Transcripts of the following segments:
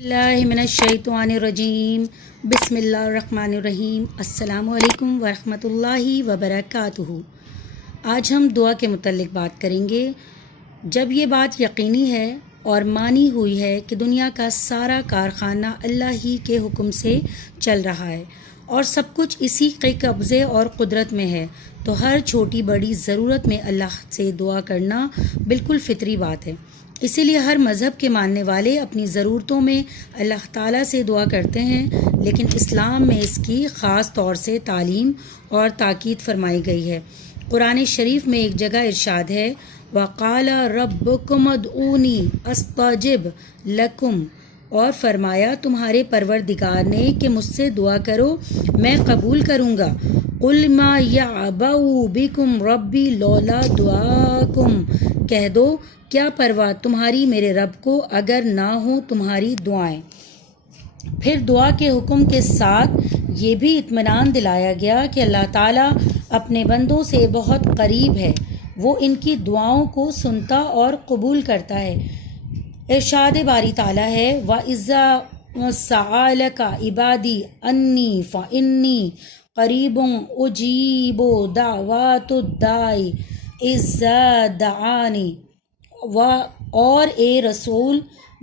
اللہ من الشیطان الرجیم بسم اللہ الرحمن الرحیم السلام علیکم ورحمۃ اللہ وبرکاتہ۔ آج ہم دعا کے متعلق بات کریں گے۔ جب یہ بات یقینی ہے اور مانی ہوئی ہے کہ دنیا کا سارا کارخانہ اللہ ہی کے حکم سے چل رہا ہے اور سب کچھ اسی کے قبضے اور قدرت میں ہے، تو ہر چھوٹی بڑی ضرورت میں اللہ سے دعا کرنا بالکل فطری بات ہے۔ اسی لیے ہر مذہب کے ماننے والے اپنی ضرورتوں میں اللہ تعالیٰ سے دعا کرتے ہیں، لیکن اسلام میں اس کی خاص طور سے تعلیم اور تاکید فرمائی گئی ہے۔ قرآن شریف میں ایک جگہ ارشاد ہے، وَقَالَ رَبُّكُمُ ادْعُونِي أَسْتَجِبْ لَكُمْ، اور فرمایا تمہارے پروردگار نے کہ مجھ سے دعا کرو میں قبول کروں گا۔ قُلْ مَا يَعْبَأُ بِكُمْ رَبِّي لَوْلَا دُعَاؤُكُمْ، کہہ دو کیا پرواہ تمہاری میرے رب کو اگر نہ ہوں تمہاری دعائیں۔ پھر دعا کے حکم کے ساتھ یہ بھی اطمینان دلایا گیا کہ اللہ تعالیٰ اپنے بندوں سے بہت قریب ہے، وہ ان کی دعاؤں کو سنتا اور قبول کرتا ہے۔ ارشاد باری تعالیٰ ہے، وَإِذَا سَأَلَكَ عِبَادِي عَنِّي فَإِنِّي قَرِيبٌ أُجِيبُ دَعْوَةَ الدَّاعِ إِذَا دَعَانِ، اور اے رسول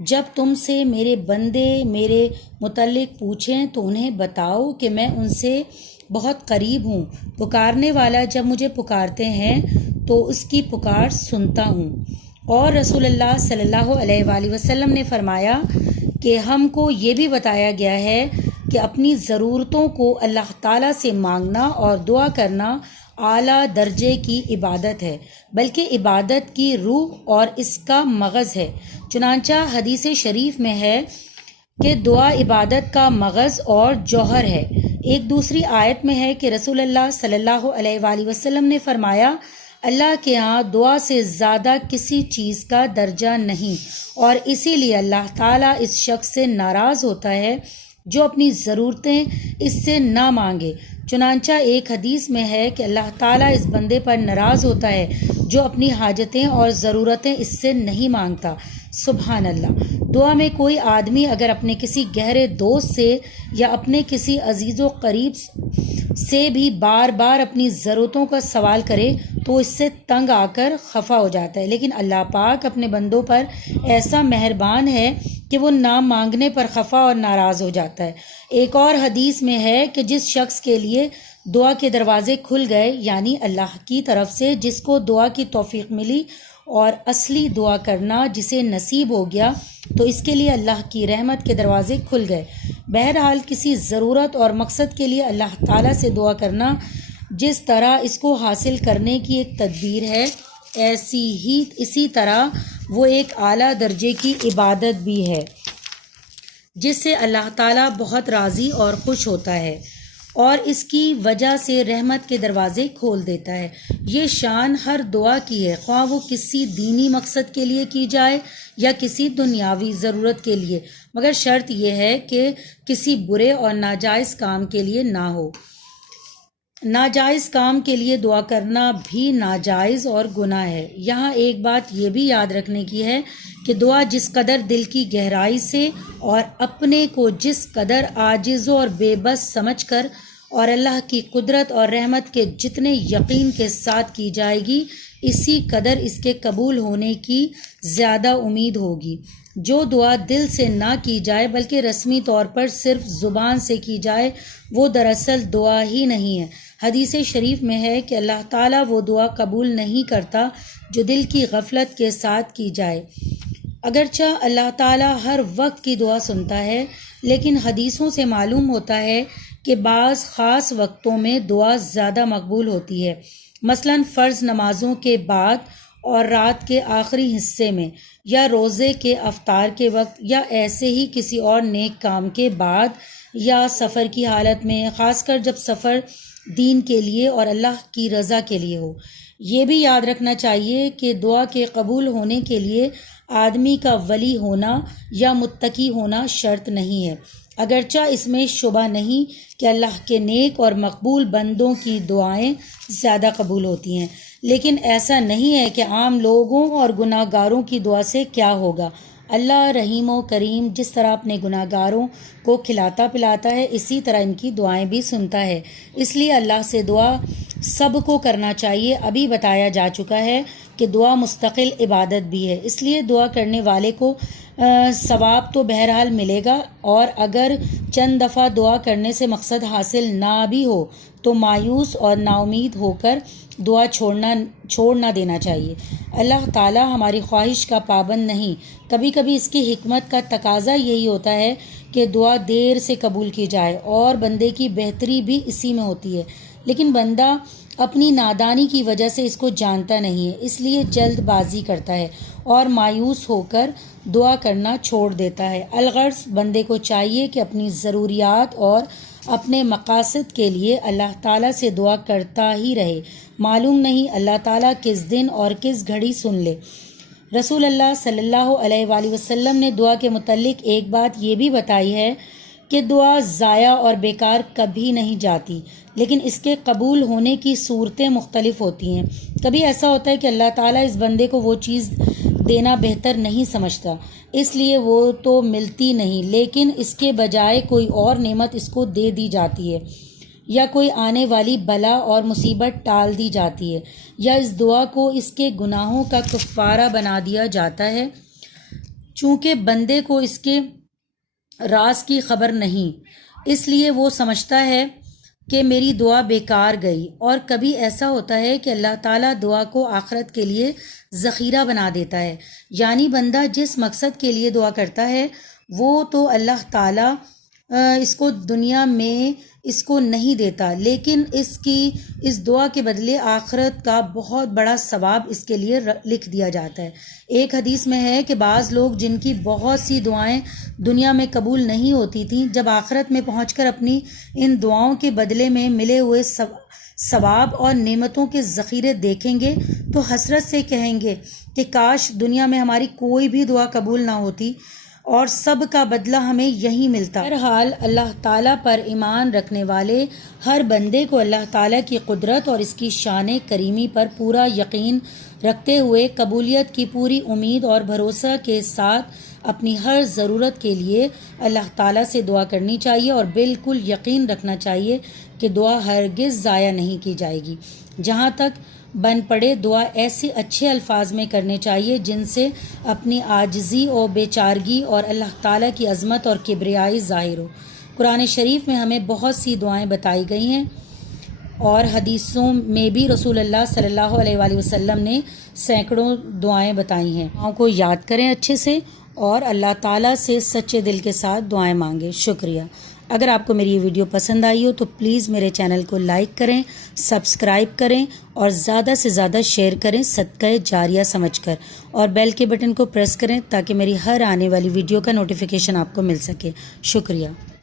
جب تم سے میرے بندے میرے متعلق پوچھیں تو انہیں بتاؤ کہ میں ان سے بہت قریب ہوں، پکارنے والا جب مجھے پکارتے ہیں تو اس کی پکار سنتا ہوں۔ اور رسول اللہ صلی اللہ علیہ وآلہ وسلم نے فرمایا کہ ہم کو یہ بھی بتایا گیا ہے کہ اپنی ضرورتوں کو اللہ تعالیٰ سے مانگنا اور دعا کرنا اعلیٰ درجے کی عبادت ہے، بلکہ عبادت کی روح اور اس کا مغز ہے۔ چنانچہ حدیث شریف میں ہے کہ دعا عبادت کا مغز اور جوہر ہے۔ ایک دوسری آیت میں ہے کہ رسول اللہ صلی اللہ علیہ وآلہ وسلم نے فرمایا، اللہ کے ہاں دعا سے زیادہ کسی چیز کا درجہ نہیں، اور اسی لیے اللہ تعالیٰ اس شخص سے ناراض ہوتا ہے جو اپنی ضرورتیں اس سے نہ مانگے۔ چنانچہ ایک حدیث میں ہے کہ اللہ تعالیٰ اس بندے پر ناراض ہوتا ہے جو اپنی حاجتیں اور ضرورتیں اس سے نہیں مانگتا۔ سبحان اللہ۔ دعا میں کوئی آدمی اگر اپنے کسی گہرے دوست سے یا اپنے کسی عزیز و قریب سے بھی بار بار اپنی ضرورتوں کا سوال کرے تو اس سے تنگ آ کر خفا ہو جاتا ہے، لیکن اللہ پاک اپنے بندوں پر ایسا مہربان ہے کہ وہ نہ مانگنے پر خفا اور ناراض ہو جاتا ہے۔ ایک اور حدیث میں ہے کہ جس شخص کے لیے دعا کے دروازے کھل گئے، یعنی اللہ کی طرف سے جس کو دعا کی توفیق ملی اور اصلی دعا کرنا جسے نصیب ہو گیا، تو اس کے لیے اللہ کی رحمت کے دروازے کھل گئے۔ بہرحال کسی ضرورت اور مقصد کے لیے اللہ تعالیٰ سے دعا کرنا جس طرح اس کو حاصل کرنے کی ایک تدبیر ہے، اسی طرح وہ ایک اعلیٰ درجے کی عبادت بھی ہے جس سے اللہ تعالیٰ بہت راضی اور خوش ہوتا ہے اور اس کی وجہ سے رحمت کے دروازے کھول دیتا ہے۔ یہ شان ہر دعا کی ہے، خواہ وہ کسی دینی مقصد کے لیے کی جائے یا کسی دنیاوی ضرورت کے لیے، مگر شرط یہ ہے کہ کسی برے اور ناجائز کام کے لیے نہ ہو۔ ناجائز کام کے لیے دعا کرنا بھی ناجائز اور گناہ ہے۔ یہاں ایک بات یہ بھی یاد رکھنے کی ہے کہ دعا جس قدر دل کی گہرائی سے اور اپنے کو جس قدر عاجز اور بے بس سمجھ کر اور اللہ کی قدرت اور رحمت کے جتنے یقین کے ساتھ کی جائے گی، اسی قدر اس کے قبول ہونے کی زیادہ امید ہوگی۔ جو دعا دل سے نہ کی جائے بلکہ رسمی طور پر صرف زبان سے کی جائے، وہ دراصل دعا ہی نہیں ہے۔ حدیث شریف میں ہے کہ اللہ تعالیٰ وہ دعا قبول نہیں کرتا جو دل کی غفلت کے ساتھ کی جائے۔ اگرچہ اللہ تعالیٰ ہر وقت کی دعا سنتا ہے، لیکن حدیثوں سے معلوم ہوتا ہے کہ بعض خاص وقتوں میں دعا زیادہ مقبول ہوتی ہے، مثلاً فرض نمازوں کے بعد اور رات کے آخری حصے میں، یا روزے کے افطار کے وقت، یا ایسے ہی کسی اور نیک کام کے بعد، یا سفر کی حالت میں، خاص کر جب سفر دین کے لیے اور اللہ کی رضا کے لیے ہو۔ یہ بھی یاد رکھنا چاہیے کہ دعا کے قبول ہونے کے لیے آدمی کا ولی ہونا یا متقی ہونا شرط نہیں ہے، اگرچہ اس میں شبہ نہیں کہ اللہ کے نیک اور مقبول بندوں کی دعائیں زیادہ قبول ہوتی ہیں، لیکن ایسا نہیں ہے کہ عام لوگوں اور گناہ گاروں کی دعا سے کیا ہوگا۔ اللہ رحیم و کریم جس طرح اپنے گناہ گاروں کو کھلاتا پلاتا ہے اسی طرح ان کی دعائیں بھی سنتا ہے، اس لیے اللہ سے دعا سب کو کرنا چاہیے۔ ابھی بتایا جا چکا ہے کہ دعا مستقل عبادت بھی ہے، اس لیے دعا کرنے والے کو ثواب تو بہرحال ملے گا، اور اگر چند دفعہ دعا کرنے سے مقصد حاصل نہ بھی ہو تو مایوس اور نا امید ہو کر دعا چھوڑ نہ دینا چاہیے۔ اللہ تعالی ہماری خواہش کا پابند نہیں، کبھی کبھی اس کی حکمت کا تقاضا یہی ہوتا ہے کہ دعا دیر سے قبول کی جائے، اور بندے کی بہتری بھی اسی میں ہوتی ہے، لیکن بندہ اپنی نادانی کی وجہ سے اس کو جانتا نہیں ہے، اس لیے جلد بازی کرتا ہے اور مایوس ہو کر دعا کرنا چھوڑ دیتا ہے۔ الغرض بندے کو چاہیے کہ اپنی ضروریات اور اپنے مقاصد کے لیے اللہ تعالیٰ سے دعا کرتا ہی رہے، معلوم نہیں اللہ تعالیٰ کس دن اور کس گھڑی سن لے۔ رسول اللہ صلی اللہ علیہ وآلہ وسلم نے دعا کے متعلق ایک بات یہ بھی بتائی ہے کہ دعا ضائع اور بیکار کبھی نہیں جاتی، لیکن اس کے قبول ہونے کی صورتیں مختلف ہوتی ہیں۔ کبھی ایسا ہوتا ہے کہ اللہ تعالیٰ اس بندے کو وہ چیز دینا بہتر نہیں سمجھتا، اس لیے وہ تو ملتی نہیں، لیکن اس کے بجائے کوئی اور نعمت اس کو دے دی جاتی ہے، یا کوئی آنے والی بلا اور مصیبت ٹال دی جاتی ہے، یا اس دعا کو اس کے گناہوں کا کفارہ بنا دیا جاتا ہے۔ چونکہ بندے کو اس کے راز کی خبر نہیں، اس لیے وہ سمجھتا ہے کہ میری دعا بیکار گئی، اور کبھی ایسا ہوتا ہے کہ اللہ تعالیٰ دعا کو آخرت کے لیے ذخیرہ بنا دیتا ہے، یعنی بندہ جس مقصد کے لیے دعا کرتا ہے وہ تو اللہ تعالیٰ اس کو دنیا میں اس کو نہیں دیتا، لیکن اس دعا کے بدلے آخرت کا بہت بڑا ثواب اس کے لیے لکھ دیا جاتا ہے۔ ایک حدیث میں ہے کہ بعض لوگ جن کی بہت سی دعائیں دنیا میں قبول نہیں ہوتی تھیں، جب آخرت میں پہنچ کر اپنی ان دعاؤں کے بدلے میں ملے ہوئے ثواب اور نعمتوں کے ذخیرے دیکھیں گے تو حسرت سے کہیں گے کہ کاش دنیا میں ہماری کوئی بھی دعا قبول نہ ہوتی اور سب کا بدلہ ہمیں یہی ملتا۔ بہرحال اللہ تعالیٰ پر ایمان رکھنے والے ہر بندے کو اللہ تعالیٰ کی قدرت اور اس کی شان کریمی پر پورا یقین رکھتے ہوئے قبولیت کی پوری امید اور بھروسہ کے ساتھ اپنی ہر ضرورت کے لیے اللہ تعالیٰ سے دعا کرنی چاہیے، اور بالکل یقین رکھنا چاہیے کہ دعا ہرگز ضائع نہیں کی جائے گی۔ جہاں تک بن پڑے دعا ایسے اچھے الفاظ میں کرنے چاہیے جن سے اپنی عاجزی اور بیچارگی اور اللہ تعالیٰ کی عظمت اور کبریائی ظاہر ہو۔ قرآن شریف میں ہمیں بہت سی دعائیں بتائی گئی ہیں، اور حدیثوں میں بھی رسول اللہ صلی اللہ علیہ وآلہ وسلم نے سینکڑوں دعائیں بتائی ہیں۔ دعاؤں کو یاد کریں اچھے سے اور اللہ تعالیٰ سے سچے دل کے ساتھ دعائیں مانگیں۔ شکریہ۔ اگر آپ کو میری یہ ویڈیو پسند آئی ہو تو پلیز میرے چینل کو لائک کریں، سبسکرائب کریں اور زیادہ سے زیادہ شیئر کریں صدقہ جاریہ سمجھ کر، اور بیل کے بٹن کو پریس کریں تاکہ میری ہر آنے والی ویڈیو کا نوٹیفیکیشن آپ کو مل سکے۔ شکریہ۔